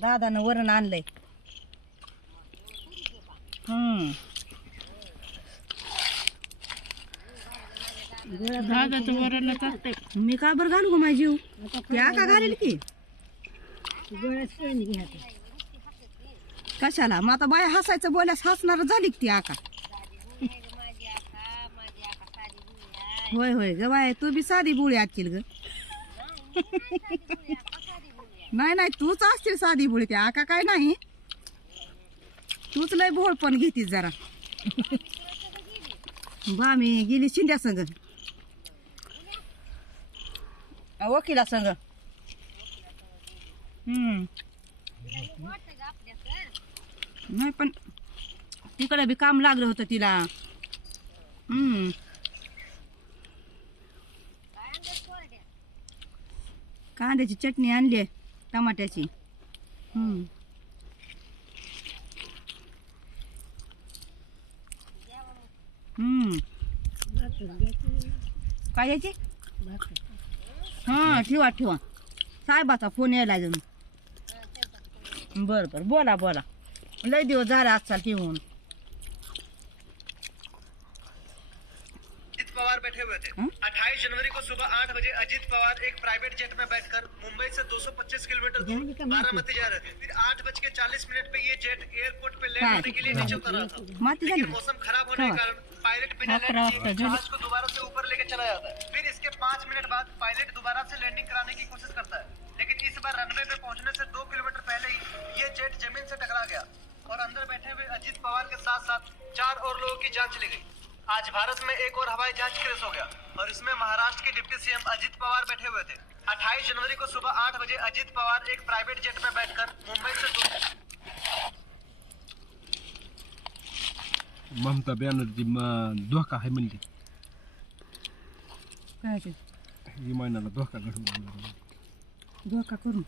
दादानं वरण आणलंय. दादाचं वरण टाकते. मी का बरं घालू ग माझी जीव त्या का घालेल की कशाला. मग आता बाया हसायचं बोल्यास हसणार झाली की ती आका. होय होय ग बाय तू बी साधी बुळी आजची ग. नाही नाही तूच असतील साधी बुळी त्या आका काय नाही. तूच लय भोळ पण घेतीस जरा. बा मी गेली शिंद्या संग वकिला संग. नाही पण तिकडे बी काम लागलं होतं तिला. कांद्याची चटणी आणली आहे टमाट्याची. काय याची हा ठेवा ठेवा साहेबाचा फोन यायला लागेल. बर बर बोला बोला. लय दिवस झाला आजचाल ठेवून. अजित पवार बैठे हुए थे। 28 जनवरी को सुबह 8 बजे अजित पवार एक प्राइवेट जेट में बैठकर मुंबई से 225 किलोमीटर दूर बारामती जा रहे थे। फिर 8:40 पे ये जेट एयरपोर्ट पे लैंड होने के लिए नीचे उतरा था, लेकिन मौसम खराब होने के कारण पायलट बिना लैंड जहाज को दोबारा से ऊपर लेकर चला जाता है। फिर इसके 5 मिनट बाद पायलट दोबारा से लैंडिंग कराने की कोशिश करता है, लेकिन इस बार रनवे पे पहुंचने से 2 किलोमीटर पहले ही ये जेट जमीन से टकरा गया और अंदर बैठे हुए अजित पवार के साथ साथ 4 और लोगों की जान चली गई। आज भारत में एक और हवाई जहाज क्रैश हो गया और इसमें महाराष्ट्र के डिप्टी सीएम अजित पवार बैठे हुए थे। 28 जनवरी को सुबह 8 बजे अजित पवार एक प्राइवेट जेट में बैठकर मुंबई से ममता बॅनर्जी धोका आहे म्हणली. काय विमानाला धोका घडून धोका करून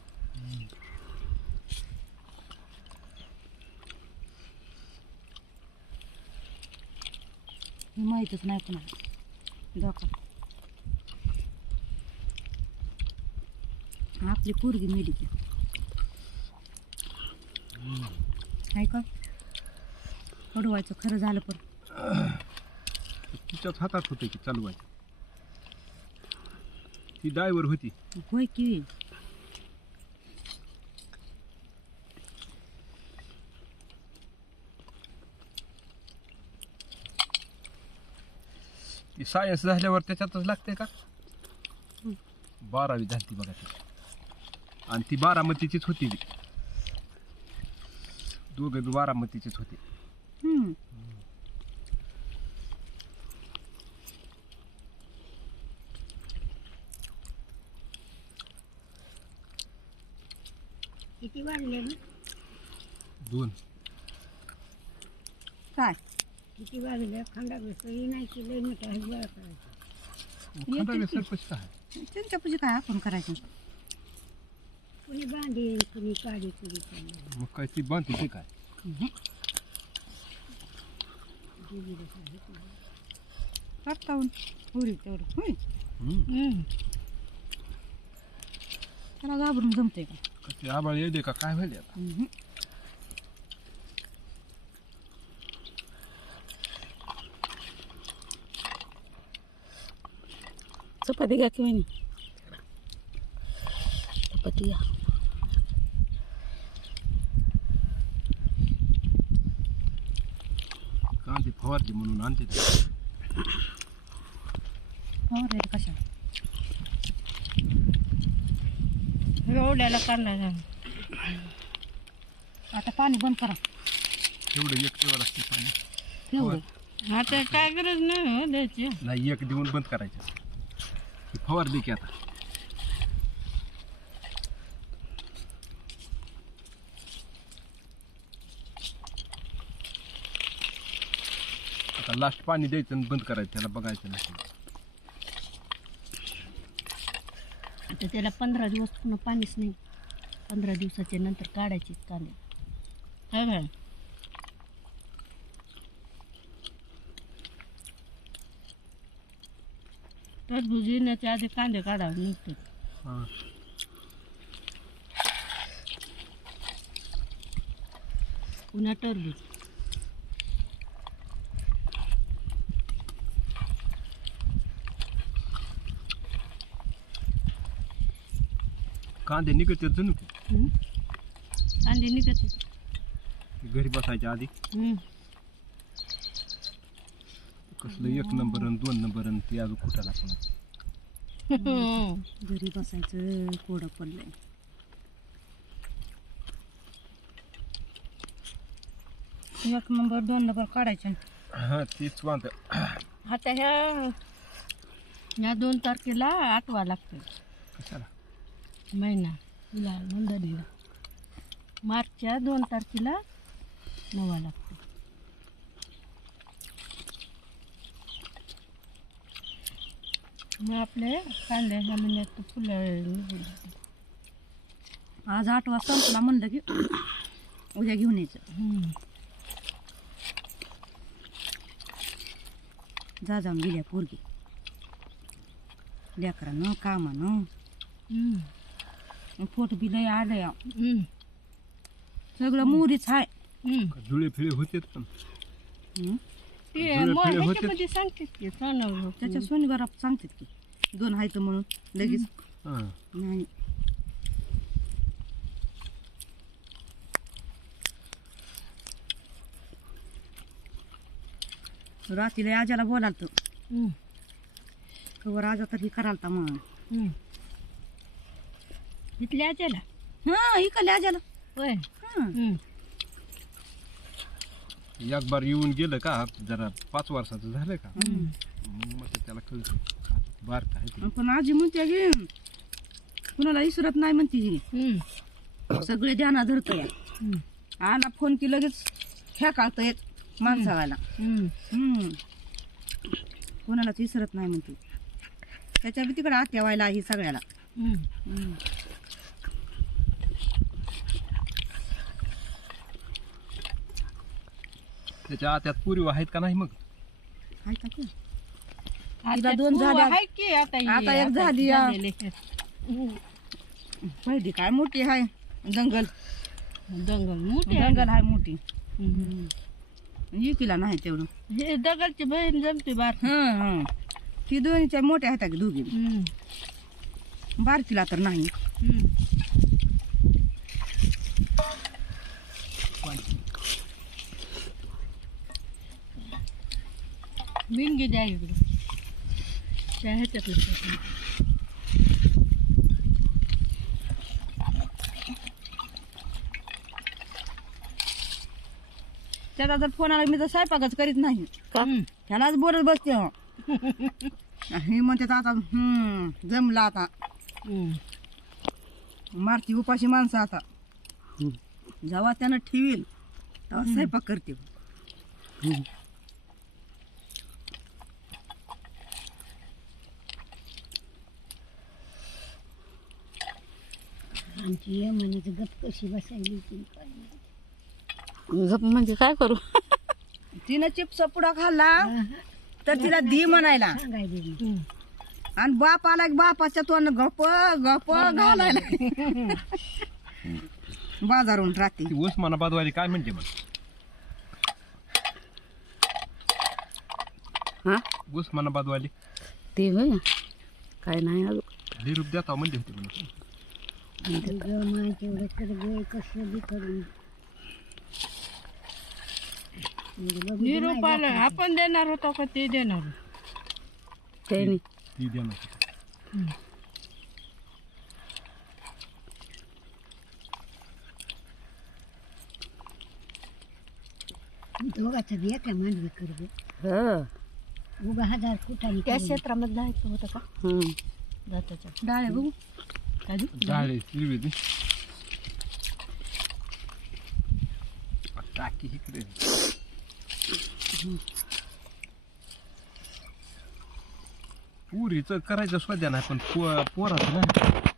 हे माहीतच नाही कोणाला धोका. आपली पोरगी मेली की आहे का पडवायचं खरं झालं पण तिच्याच हातात होते की चालवायचं. ती ड्रायव्हर होती. होय की ती सायन्स झाल्यावर त्याच्यातच लागते का. 12वी झाली बघा ती आणि ती बारामतीचीच होती. दोघं बी बारामतीचीच होती. किती वाढले ना 2 काय किती वाढले खंडा बेसही नाही केलं मोठा गोळा करायचा. खंडावे सरपंच काय त्यांच्या पुढे काय आपण करायचं. कुणी बांधेल कुणी काढी कुणी काढी मग काय ती बांधते ते काय. करतावून होईल तेवढं होईल. त्याला घाबरून जमते का. ते आबाळ येऊ दे का काय व्हायला आता. चपाती घ्या की नाही चपाती घ्या. कांदे फवारते म्हणून आणते ते. रे कशाला एवढ्याला करणार आता पाणी बंद करा. एवढं एक तेव्हा लागते पाणी. एवढं आता काय गरज नाही हो द्यायची. नाही एक देऊन बंद करायचं. फवारली की आता आता लास्ट पाणी द्यायचं आणि बंद करायचं. त्याला बघायचं नाही. आता त्याला 15 दिवस पुन्हा पाणीच नाही. 15 दिवसाच्या नंतर काढायचे कांदे. काय काय टरबूज येण्याच्या आधी कांदे काढावे निघतात. हां पुन्हा टरबूज. कांदे निघत जणू कांदे निघत. घरी बसायच्या आधी कसलं 1 नंबर आणि 2 नंबर आणि ते अजून कुठाला पण घरी बसायचं कोडं पडलंय. एक नंबर 2 नंबर काढायचे. हा तीच वांद. आता ह्या 2 तारखेला आठवा लागतो कशाला महिना तुला मंडळीला. मार्चच्या 2 तारखेला 9 लागतो. मग आपले कांदे ह्या महिन्यात फुलं निघून जातात. आज 8 वाजता तुला म्हणलं की उद्या घेऊन यायचं. जा जाऊन गेल्या पोरगी लेकरानं कामानं. फोटो बी लय आलंय. सगळं मोरीच आहे. जुळे फिळे होते पण हं? ते जुळे मग फिळे होते. ह्याच्यामध्ये सांगतेत की सोनं त्याच्या सोनीघरात सांगतात की 2 आहेत म्हणून लगेच हा. नाही. रात्रीला आजाला बोलालतो कवर आजा तरी करालता मग. इथल्या आज्याला हा इकडल्या आजाला. होय. हं. एक बार येऊन गेलं का जरा 5 वर्षाचं झालं का मग ते त्याला कळत बार काय पण आजी म्हणते की कुणाला विसरत नाही म्हणते ही. सगळे ध्याना धरतोय. आला फोन की लगेच ह्या काढतो एक माणसावाला. कोणालाच विसरत नाही म्हणते. त्याच्या बी तिकडे आत्या व्हायला ही सगळ्याला. त्याच्या आत्यात पुरी आहेत का नाही मग आहे का ते? आता 2 झाल्या. आहे की आता आता एक झाली या. झालेले. पहिली काय मोठी आहे जंगल. दंगल मोठी आहे. जंगल आहे मोठी. इकीला नाही तेवढं. हे दगडची बहीण जमते बार. ती दोन्हीच्या मोठ्या आहेत की दोघी. बारकीला तर नाही. विंगी द्या इकडे त्या ह्याच्यातलं. त्याला जर फोन आला मी तर स्वयंपाकच करीत नाही. त्यालाच बोलत बसते. हे म्हणते आता जमलं आता मारती उपाशी माणसं आता. जेव्हा त्यानं ठेवील तेव्हा स्वयंपाक करते. आमची म्हणायचं गप कशी बसायली गप म्हणजे काय करू. तिनं चिप्स पुडा खाल्ला तर तिला धी म्हणायला. आणि बाप आला की बापाच्या तोंड गप गप घालायला बाजारून राहते. ती उस्मानाबादवाली काय म्हणते मग उस्मानाबादवाली ते होय काय नाही अजून निरूप देता म्हणते होते म्हणून कसं बी करून निरोप आला. आपण देणार होतो का ते देणार. ती देणार. दोघाचं बी एका मांडवी करतो. उगा 1000 फुटांनी त्या क्षेत्रामध्ये जायचं होतं का दाताच्या डाळे बघू काय झाडे हिरवी ती टाकी इकडे. पुरीचं करायचं स्वाद्या नाही पण पोराचं नाही.